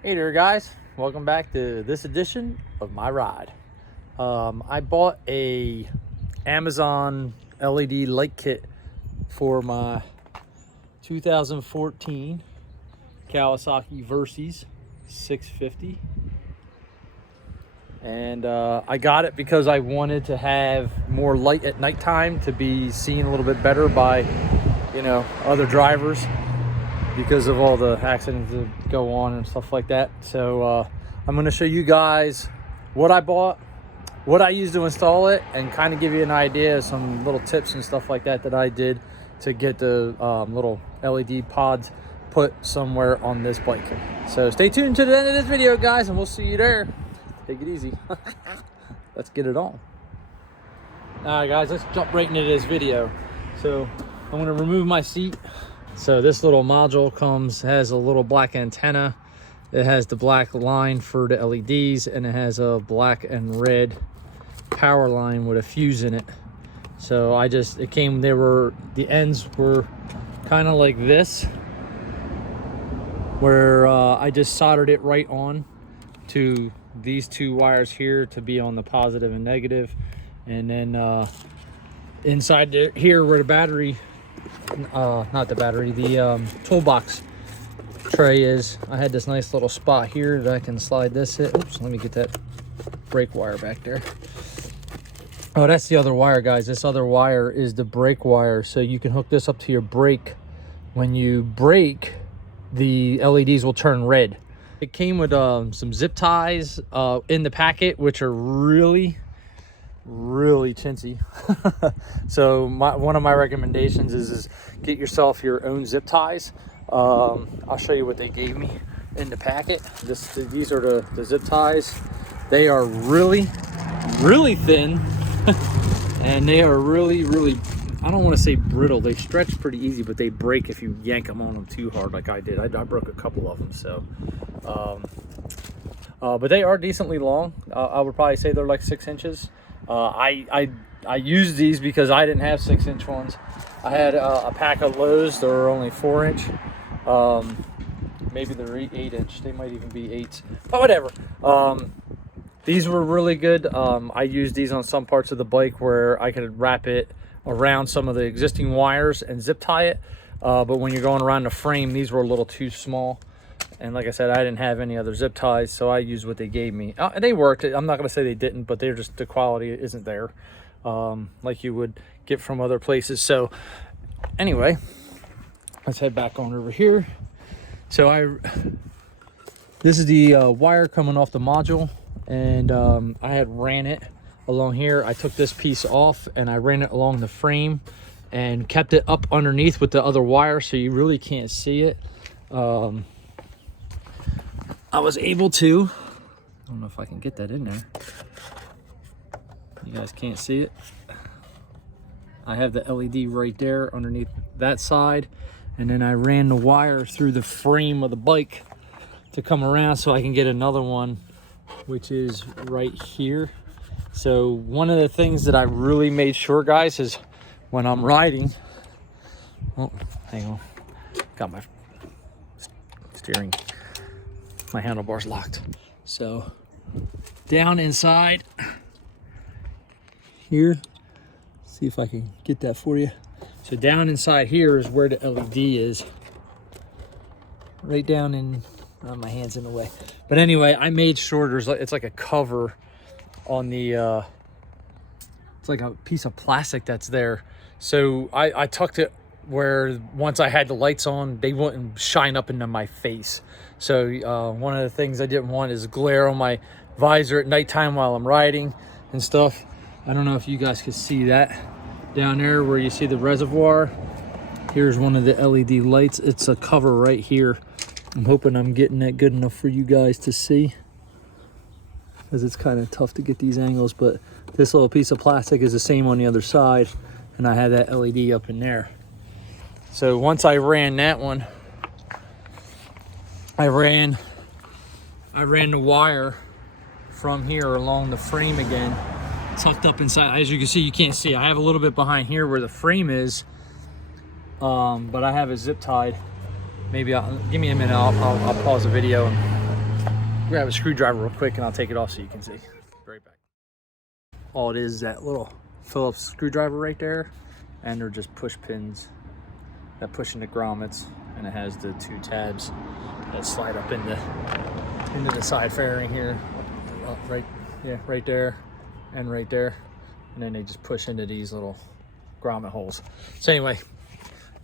Hey there guys, welcome back to this edition of my ride. I bought a Amazon LED light kit for my 2014 Kawasaki Versys 650, and I got it because I wanted to have more light at nighttime to be seen a little bit better by other drivers, because of all the accidents that go on and stuff like that. So I'm going to show you guys what I bought, what I used to install it, and kind of give you an idea of some little tips and stuff like that that I did to get the little LED pods put somewhere on this bike. So stay tuned to the end of this video, guys, and we'll see you there. Take it easy. Let's get it on. All right, guys, let's jump right into this video. So I'm going to remove my seat. So this little module has a little black antenna. It has the black line for the LEDs, and it has a black and red power line with a fuse in it. So the ends were kind of like this, where I just soldered it right on to these two wires here to be on the positive and negative. And then inside here where the battery, the toolbox tray is, I had this nice little spot here that I can slide this in. Oops, let me get that brake wire back there. Oh, that's the other wire, guys. This other wire is the brake wire, so you can hook this up to your brake. When you brake, the LEDs will turn red. It came with some zip ties in the packet, which are really chintzy. So one of my recommendations is get yourself your own zip ties. I'll show you what they gave me in the packet. These are the zip ties. They are really thin and they are really, I don't want to say brittle. They stretch pretty easy, but they break if you yank them on them too hard like I did. I broke a couple of them. So but they are decently long. I would probably say they're like 6 inches. I used these because I didn't have 6-inch ones. I had a pack of Lowe's that were only 4-inch. Maybe they're 8-inch. They might even be 8s. But whatever. These were really good. I used these on some parts of the bike where I could wrap it around some of the existing wires and zip tie it. But when you're going around the frame, these were a little too small. And like I said, I didn't have any other zip ties, so I used what they gave me. They worked. I'm not going to say they didn't, but they're just, the quality isn't there like you would get from other places. So anyway, let's head back on over here. So this is the wire coming off the module, and I had ran it along here. I took this piece off and I ran it along the frame and kept it up underneath with the other wire, so you really can't see it. I was able to, I don't know if I can get that in there. You guys can't see it. I have the LED right there underneath that side. And then I ran the wire through the frame of the bike to come around so I can get another one, which is right here. So one of the things that I really made sure, guys, is when I'm riding, oh, hang on, got my steering, my handlebars locked. So down inside here, see if I can get that for you. So down inside here is where the LED is, right down in, oh, my hand's in the way. But anyway, I made sure it's like a cover on the it's like a piece of plastic that's there. So I tucked it where once I had the lights on, they wouldn't shine up into my face. So one of the things I didn't want is glare on my visor at nighttime while I'm riding and stuff. I don't know if you guys can see that down there where you see the reservoir. Here's one of the LED lights. It's a cover right here. I'm hoping I'm getting that good enough for you guys to see, because it's kind of tough to get these angles, but this little piece of plastic is the same on the other side, and I had that LED up in there. So once I ran that one, I ran the wire from here along the frame again, tucked up inside. As you can see, you can't see. I have a little bit behind here where the frame is, but I have it zip tied. Maybe give me a minute. I'll pause the video and grab a screwdriver real quick and I'll take it off so you can see. Be right back. All it is that little Phillips screwdriver right there, and they're just push pins that push into grommets, and it has the 2 tabs that slide up into the side fairing here, right there and right there, and then they just push into these little grommet holes. So anyway,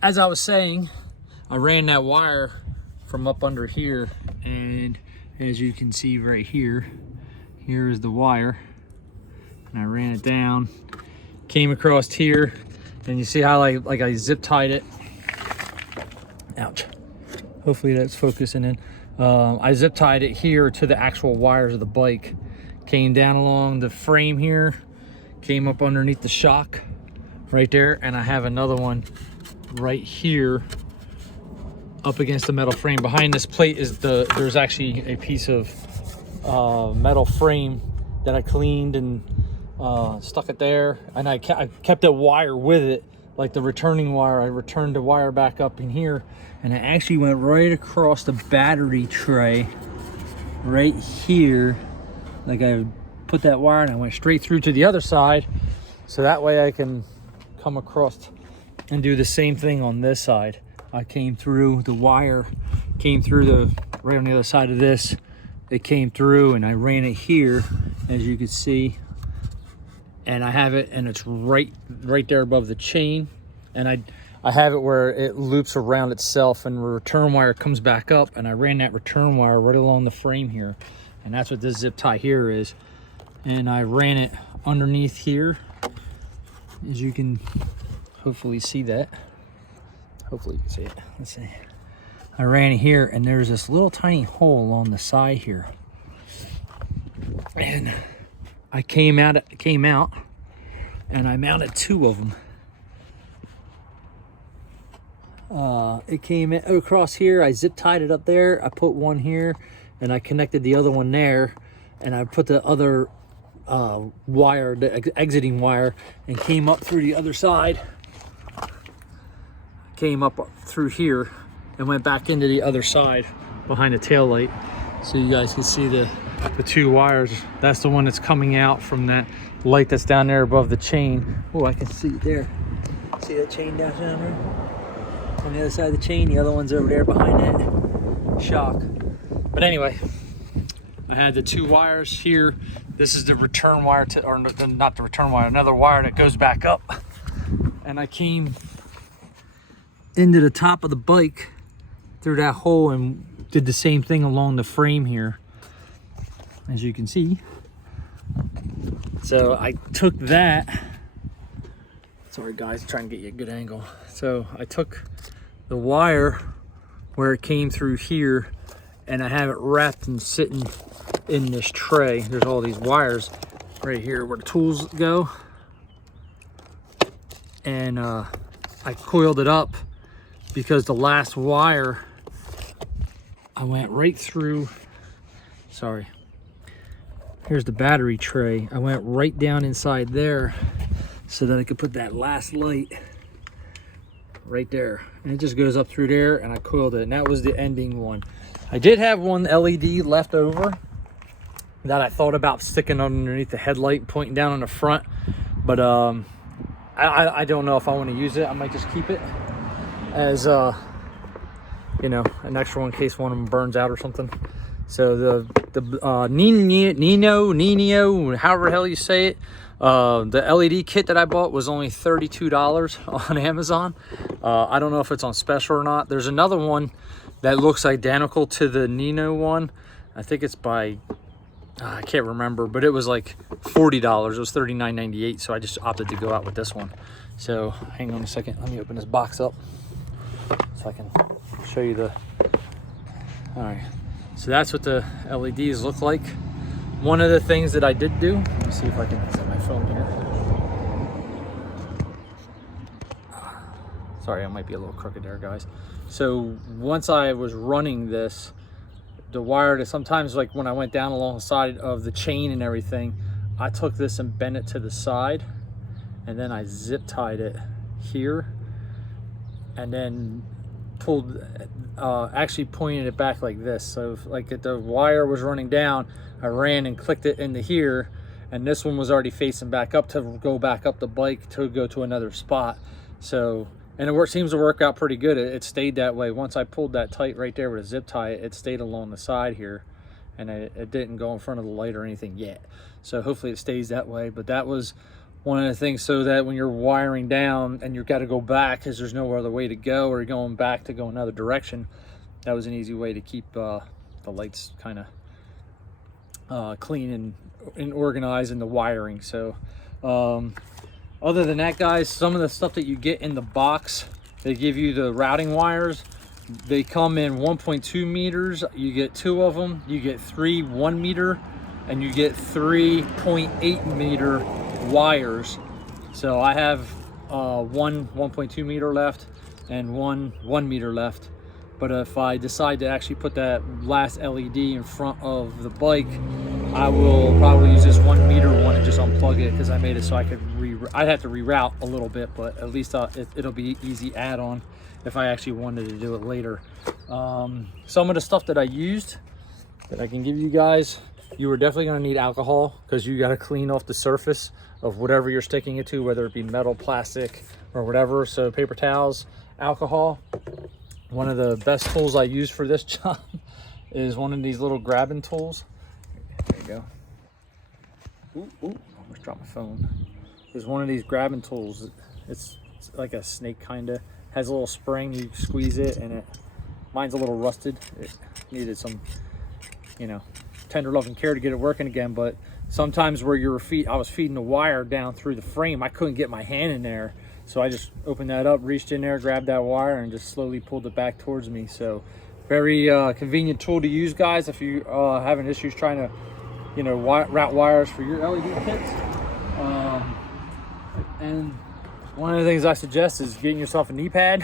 as I was saying, I ran that wire from up under here, and as you can see right here, here is the wire, and I ran it down, came across here, and you see how I zip tied it. Ouch. Hopefully that's focusing in. I zip tied it here to the actual wires of the bike. Came down along the frame here, came up underneath the shock right there, and I have another one right here up against the metal frame. Behind this plate is there's actually a piece of metal frame that I cleaned and stuck it there, and I kept a wire with it, like the returning wire. I returned the wire back up in here, and it actually went right across the battery tray right here. Like, I put that wire and I went straight through to the other side, so that way I can come across and do the same thing on this side. I came through, the wire came through right on the other side of this. It came through and I ran it here, as you can see, and I have it, and it's right there above the chain, and I have it where it loops around itself and the return wire comes back up, and I ran that return wire right along the frame here, and that's what this zip tie here is. And I ran it underneath here, as you can hopefully see that. Hopefully you can see it. Let's see. I ran it here, and there's this little tiny hole on the side here, and I came out and I mounted 2 of them. It came across here. I zip tied it up there. I put one here, and I connected the other one there, and I put the other wire, the exiting wire, and came up through the other side. Came up through here and went back into the other side behind the tail light, so you guys can see the 2 wires. That's the one that's coming out from that light that's down there above the chain. Oh, I can see it there. See that chain down there? On the other side of the chain, the other one's over there behind that shock. But anyway, I had the 2 wires here. This is the return wire or not the return wire, another wire that goes back up. And I came into the top of the bike through that hole and did the same thing along the frame here, as you can see. So I took that, sorry guys, trying to get you a good angle. So I took the wire where it came through here, and I have it wrapped and sitting in this tray. There's all these wires right here where the tools go, and I coiled it up because the last wire, I went right through, sorry, here's the battery tray. I went right down inside there so that I could put that last light right there, and it just goes up through there, and I coiled it, and that was the ending one. I did have one LED left over that I thought about sticking underneath the headlight and pointing down on the front, but I don't know if I want to use it. I might just keep it as you know, an extra one in case one of them burns out or something. So the Nino, however the hell you say it, the LED kit that I bought was only $32 on Amazon. I don't know if it's on special or not. There's another one that looks identical to the Nino one. I think it's by, I can't remember, but it was like $40. It was $39.98, so I just opted to go out with this one. So hang on a second, let me open this box up so I can show you the, all right. So that's what the LEDs look like. One of the things that I did do, let me see if I can set my phone here. Sorry, I might be a little crooked there, guys. So once I was running this, the wire to sometimes, like when I went down alongside of the chain and everything, I took this and bent it to the side, and then I zip tied it here, and then pulled, actually pointed it back like this. So if, like if the wire was running down, I ran and clicked it into here, and this one was already facing back up to go back up the bike to go to another spot. So, and it seems to work out pretty good. It stayed that way. Once I pulled that tight right there with a zip tie, it stayed along the side here, and it didn't go in front of the light or anything yet. So hopefully it stays that way. But that was one of the things, so that when you're wiring down and you've got to go back because there's no other way to go, or you're going back to go another direction, that was an easy way to keep the lights kind of clean and organized in the wiring. So other than that, guys, some of the stuff that you get in the box, they give you the routing wires. They come in 1.2 meters. You get 2 of them. You get 3 1 meter, and you get 3.8 meter wires. So I have one 1.2 meter left and one 1 meter left. But if I decide to actually put that last LED in front of the bike, I will probably use this 1 meter one and just unplug it, because I made it so I could I'd have to reroute a little bit, but at least it'll be easy add-on if I actually wanted to do it later. Some of the stuff that I used that I can give you guys, you are definitely going to need alcohol, because you got to clean off the surface of whatever you're sticking it to, whether it be metal, plastic, or whatever. So paper towels, alcohol. One of the best tools I use for this job is one of these little grabbing tools. There you go. Ooh, almost dropped my phone. There's one of these grabbing tools. It's like a snake kind of. Has a little spring. You squeeze it, and mine's a little rusted. It needed some, you know, tender love and care to get it working again. But sometimes where I was feeding the wire down through the frame, I couldn't get my hand in there. So I just opened that up, reached in there, grabbed that wire, and just slowly pulled it back towards me. So very convenient tool to use, guys, if you having issues trying to, you know, route wires for your LED kits. And one of the things I suggest is getting yourself a knee pad.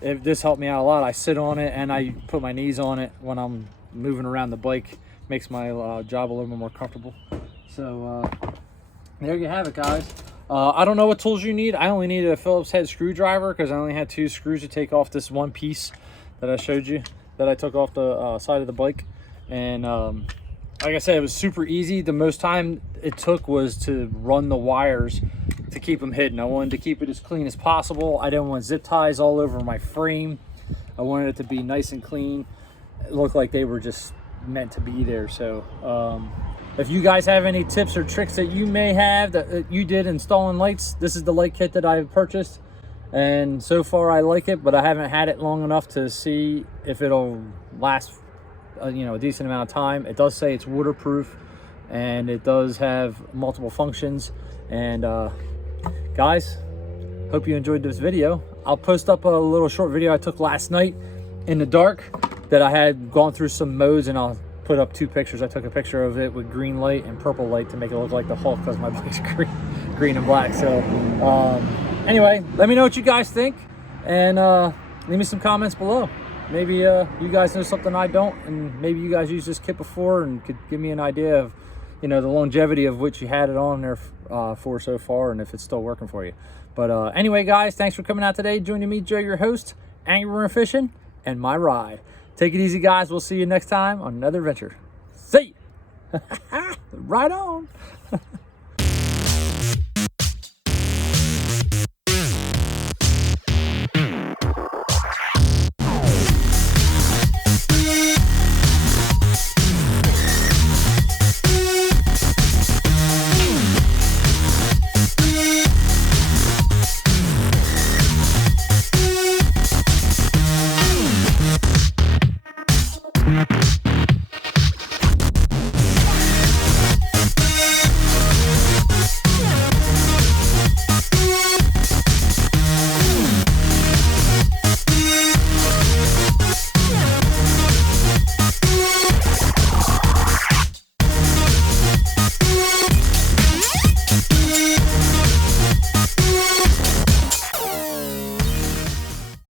This helped me out a lot. I sit on it and I put my knees on it when I'm moving around the bike. Makes my job a little bit more comfortable. So there you have it, guys. I don't know what tools you need. I only needed a Phillips head screwdriver, because I only had 2 screws to take off this one piece that I showed you, that I took off the side of the bike. And like I said, it was super easy. The most time it took was to run the wires to keep them hidden. I wanted to keep it as clean as possible. I didn't want zip ties all over my frame. I wanted it to be nice and clean. It looked like they were just meant to be there. So if you guys have any tips or tricks that you may have that you did installing lights, this is the light kit that I've purchased, and so far I like it, but I haven't had it long enough to see if it'll last you know, a decent amount of time. It does say it's waterproof, and it does have multiple functions. And guys, hope you enjoyed this video. I'll post up a little short video I took last night in the dark that I had gone through some modes, and I'll put up 2 pictures. I took a picture of it with green light and purple light to make it look like the Hulk, because my bike's green and black. So anyway, let me know what you guys think, and leave me some comments below. Maybe you guys know something I don't, and maybe you guys used this kit before and could give me an idea of, you know, the longevity of which you had it on there for so far, and if it's still working for you. But anyway, guys, thanks for coming out today, joining me, Joe, your host, Angry and Fishing, and my ride. Take it easy, guys. We'll see you next time on another adventure. See ya. Right on.